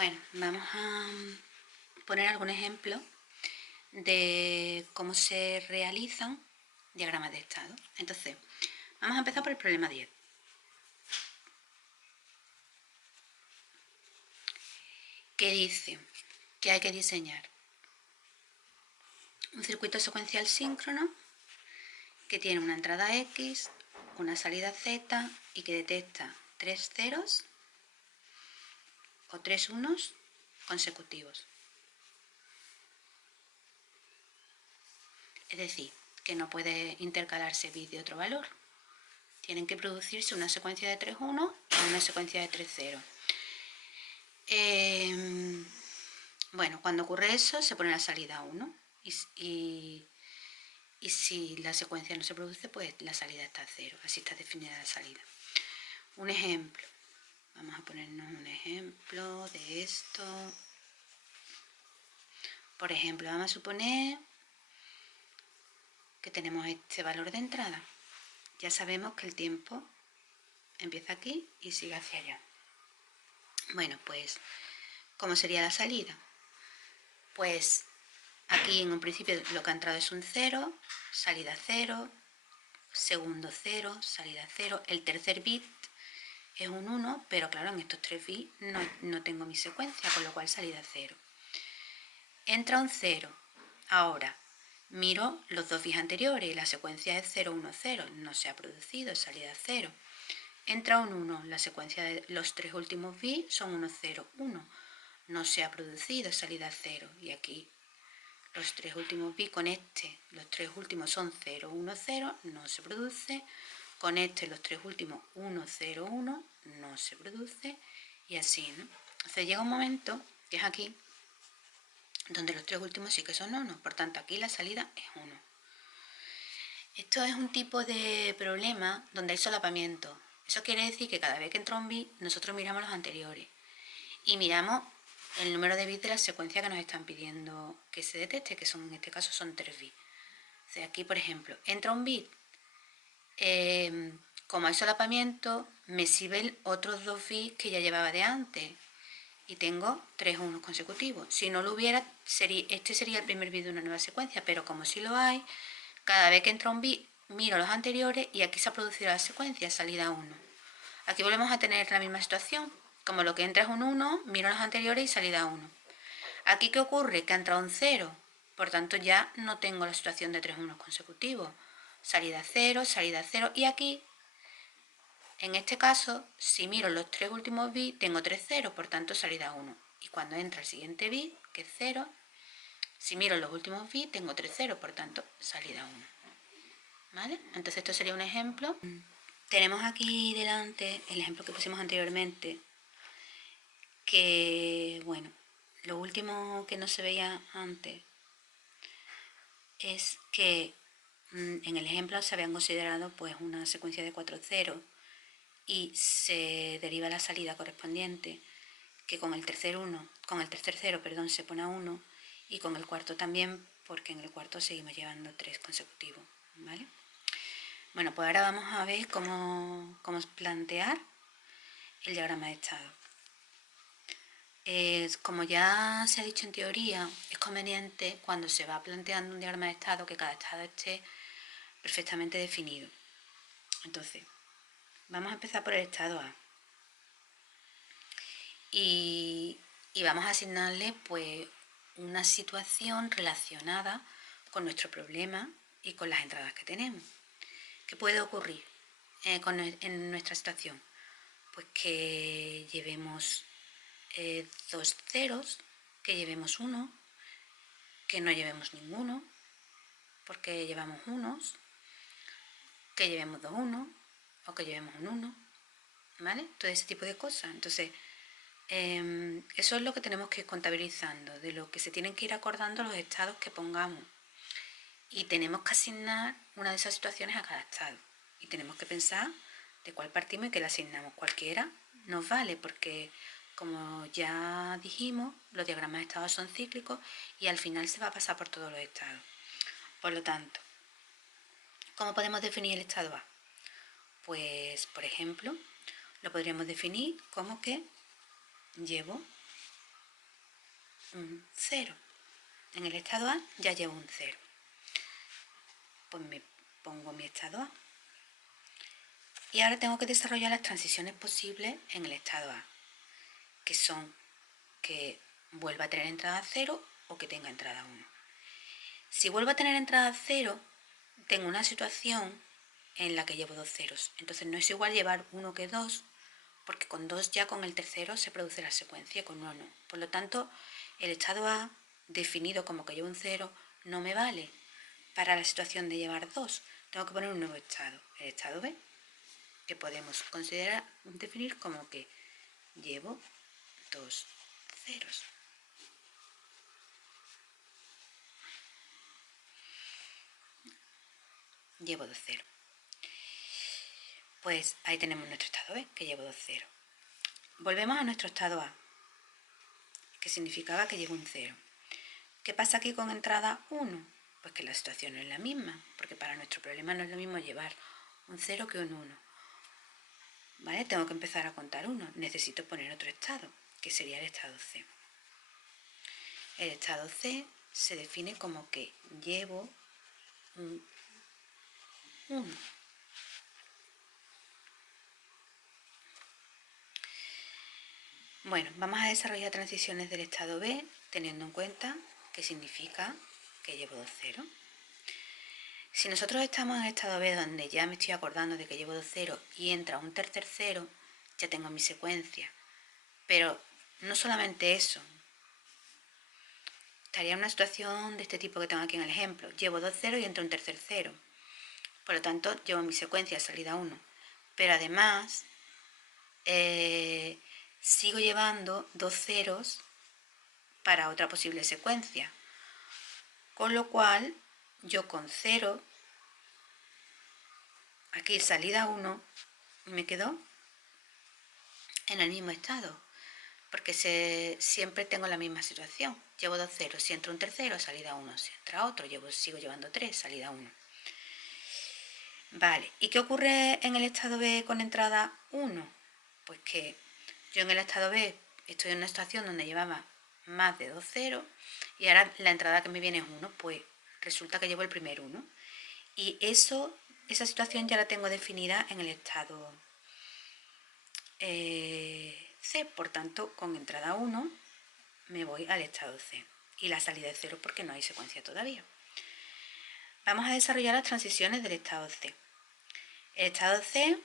Bueno, vamos a poner algún ejemplo de cómo se realizan diagramas de estado. Entonces, vamos a empezar por el problema 10. Que dice que hay que diseñar un circuito secuencial síncrono que tiene una entrada X, una salida Z y que detecta 3 ceros o 3 unos consecutivos. Es decir, que no puede intercalarse bits de otro valor. Tienen que producirse una secuencia de 3 unos y una secuencia de 3 ceros. Bueno, cuando ocurre eso se pone la salida 1 y si la secuencia no se produce, pues la salida está a 0. Así está definida la salida. Un ejemplo. Vamos a ponernos un ejemplo de esto. Por ejemplo, vamos a suponer que tenemos este valor de entrada. Ya sabemos que el tiempo empieza aquí y sigue hacia allá. Bueno, pues, ¿cómo sería la salida? Pues aquí en un principio lo que ha entrado es un 0, salida 0, segundo 0, salida 0. El tercer bit es un 1, pero claro, en estos 3 bits no tengo mi secuencia, con lo cual salida 0. Entra un 0. Ahora, miro los 2 bits anteriores y la secuencia es 0, 1, 0. No se ha producido, salida 0. Entra un 1. La secuencia de los 3 últimos bits son 1, 0, 1. No se ha producido, salida 0. Y aquí los 3 últimos bits con este, los 3 últimos son 0, 1, 0, no se produce. Con este, los 3 últimos 1, 0, 1, no se produce. Y así, ¿no? Entonces llega un momento, que es aquí, donde los 3 últimos sí que son 1. Por tanto, aquí la salida es 1. Esto es un tipo de problema donde hay solapamiento. Eso quiere decir que cada vez que entra un bit, nosotros miramos los anteriores. Y miramos el número de bits de la secuencia que nos están pidiendo que se detecte, que son, en este caso son 3 bits. O sea, aquí, por ejemplo, entra un bit, como hay solapamiento, me sirven otros 2 bits que ya llevaba de antes. Y tengo 3 unos consecutivos. Si no lo hubiera, este sería el primer bit de una nueva secuencia, pero como sí lo hay, cada vez que entra un bit, miro los anteriores y aquí se ha producido la secuencia, salida 1. Aquí volvemos a tener la misma situación. Como lo que entra es un 1, miro los anteriores y salida 1. Aquí, ¿qué ocurre? Que ha entrado un 0. Por tanto, ya no tengo la situación de 3 unos consecutivos. Salida 0, salida 0. Y aquí, en este caso, si miro los 3 últimos bits, tengo 3 ceros, por tanto, salida 1. Y cuando entra el siguiente bit, que es 0, si miro los últimos bits, tengo 3 ceros, por tanto, salida 1. ¿Vale? Entonces, esto sería un ejemplo. Tenemos aquí delante el ejemplo que pusimos anteriormente, que, bueno, lo último que no se veía antes es que en el ejemplo se habían considerado pues una secuencia de 4 ceros y se deriva la salida correspondiente, que con el tercer cero, se pone a 1 y con el cuarto también, porque en el cuarto seguimos llevando 3 consecutivos, ¿vale? Bueno, pues ahora vamos a ver cómo plantear el diagrama de estado. Como ya se ha dicho en teoría, es conveniente cuando se va planteando un diagrama de estado que cada estado esté perfectamente definido. Entonces, vamos a empezar por el estado A. Y vamos a asignarle pues una situación relacionada con nuestro problema y con las entradas que tenemos. ¿Qué puede ocurrir en nuestra situación? Pues que llevemos 2 ceros, que llevemos 1, que no llevemos ninguno, porque llevamos unos, que llevemos 2 unos o que llevemos un 1, ¿vale? Todo ese tipo de cosas. Entonces, eso es lo que tenemos que ir contabilizando, de lo que se tienen que ir acordando los estados que pongamos. Y tenemos que asignar una de esas situaciones a cada estado. Y tenemos que pensar de cuál partimos y que le asignamos. Cualquiera nos vale, porque como ya dijimos, los diagramas de estados son cíclicos y al final se va a pasar por todos los estados. Por lo tanto, ¿cómo podemos definir el estado A? Pues, por ejemplo, lo podríamos definir como que llevo un 0. En el estado A ya llevo un 0. Pues me pongo mi estado A. Y ahora tengo que desarrollar las transiciones posibles en el estado A, que son que vuelva a tener entrada 0 o que tenga entrada 1. Si vuelvo a tener entrada 0, tengo una situación en la que llevo dos ceros. Entonces no es igual llevar 1 que 2, porque con 2 ya con el tercero se produce la secuencia, con 1 no. Por lo tanto, el estado A, definido como que llevo un 0, no me vale para la situación de llevar 2. Tengo que poner un nuevo estado, el estado B, que podemos definir como que llevo 2 ceros. Llevo 2 ceros. Pues ahí tenemos nuestro estado B, que llevo 2 ceros. Volvemos a nuestro estado A, que significaba que llevo un 0. ¿Qué pasa aquí con entrada 1? Pues que la situación no es la misma, porque para nuestro problema no es lo mismo llevar un 0 que un 1. ¿Vale? Tengo que empezar a contar 1. Necesito poner otro estado, que sería el estado C. El estado C se define como que llevo un 1. Bueno, vamos a desarrollar transiciones del estado B teniendo en cuenta que significa que llevo 2 ceros. Si nosotros estamos en estado B donde ya me estoy acordando de que llevo 2 ceros y entra un tercer cero, ya tengo mi secuencia. Pero no solamente eso. Estaría en una situación de este tipo que tengo aquí en el ejemplo. Llevo 2 ceros y entra un tercer cero. Por lo tanto, llevo mi secuencia salida 1. Pero además, sigo llevando 2 ceros para otra posible secuencia. Con lo cual, yo con 0, aquí salida 1, me quedo en el mismo estado. Porque siempre tengo la misma situación. Llevo 2 ceros, si entra un tercero, salida 1. Si entra otro, sigo llevando 3, salida 1. Vale, ¿y qué ocurre en el estado B con entrada 1? Pues que yo en el estado B estoy en una situación donde llevaba más de 2 ceros y ahora la entrada que me viene es 1, pues resulta que llevo el primer 1. Y esa situación ya la tengo definida en el estado C, por tanto, con entrada 1 me voy al estado C y la salida es 0 porque no hay secuencia todavía. Vamos a desarrollar las transiciones del estado C. El estado C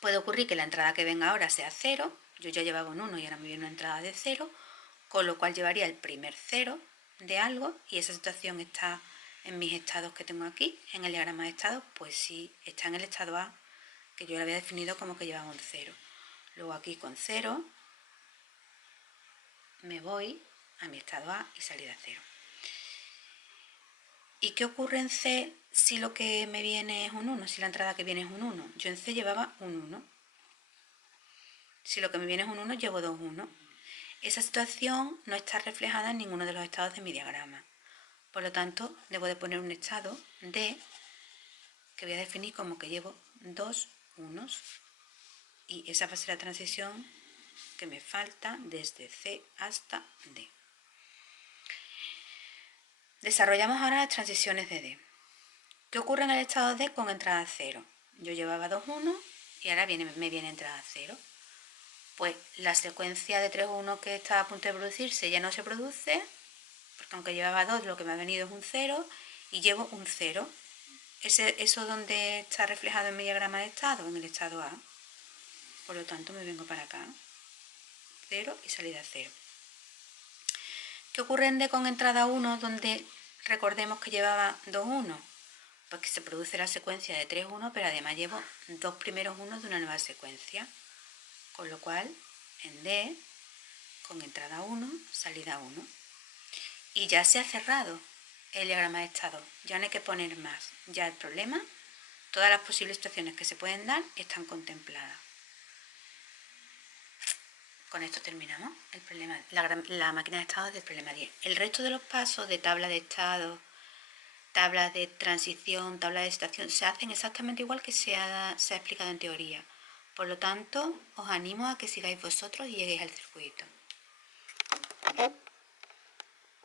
puede ocurrir que la entrada que venga ahora sea 0, yo ya llevaba un 1 y ahora me viene una entrada de 0, con lo cual llevaría el primer 0 de algo y esa situación está en mis estados que tengo aquí, en el diagrama de estados, pues sí está en el estado A, que yo lo había definido como que llevaba un 0. Luego aquí con 0 me voy a mi estado A y salida 0. ¿Y qué ocurre en C si lo que me viene es un 1? Si la entrada que viene es un 1. Yo en C llevaba un 1. Si lo que me viene es un 1, llevo 2 1. Esa situación no está reflejada en ninguno de los estados de mi diagrama. Por lo tanto, debo de poner un estado D que voy a definir como que llevo 2 unos. Y esa va a ser la transición que me falta desde C hasta D. Desarrollamos ahora las transiciones de D. ¿Qué ocurre en el estado D con entrada 0? Yo llevaba 2 1 y ahora me viene entrada 0. Pues la secuencia de 3 1 que estaba a punto de producirse ya no se produce, porque aunque llevaba 2, lo que me ha venido es un 0 y llevo un 0. ¿Eso donde está reflejado en mi diagrama de estado? En el estado A. Por lo tanto, me vengo para acá. 0 y salida 0. ¿Qué ocurre en D con entrada 1 donde recordemos que llevaba 2 1? Pues que se produce la secuencia de 3 1, pero además llevo dos primeros 1 de una nueva secuencia. Con lo cual, en D, con entrada 1, salida 1. Y ya se ha cerrado el diagrama de estado. Ya no hay que poner más. Ya el problema, todas las posibles situaciones que se pueden dar están contempladas. Con esto terminamos el problema, la máquina de estados del problema 10. El resto de los pasos de tabla de estado, tabla de transición, tabla de situación, se hacen exactamente igual que se ha explicado en teoría. Por lo tanto, os animo a que sigáis vosotros y lleguéis al circuito.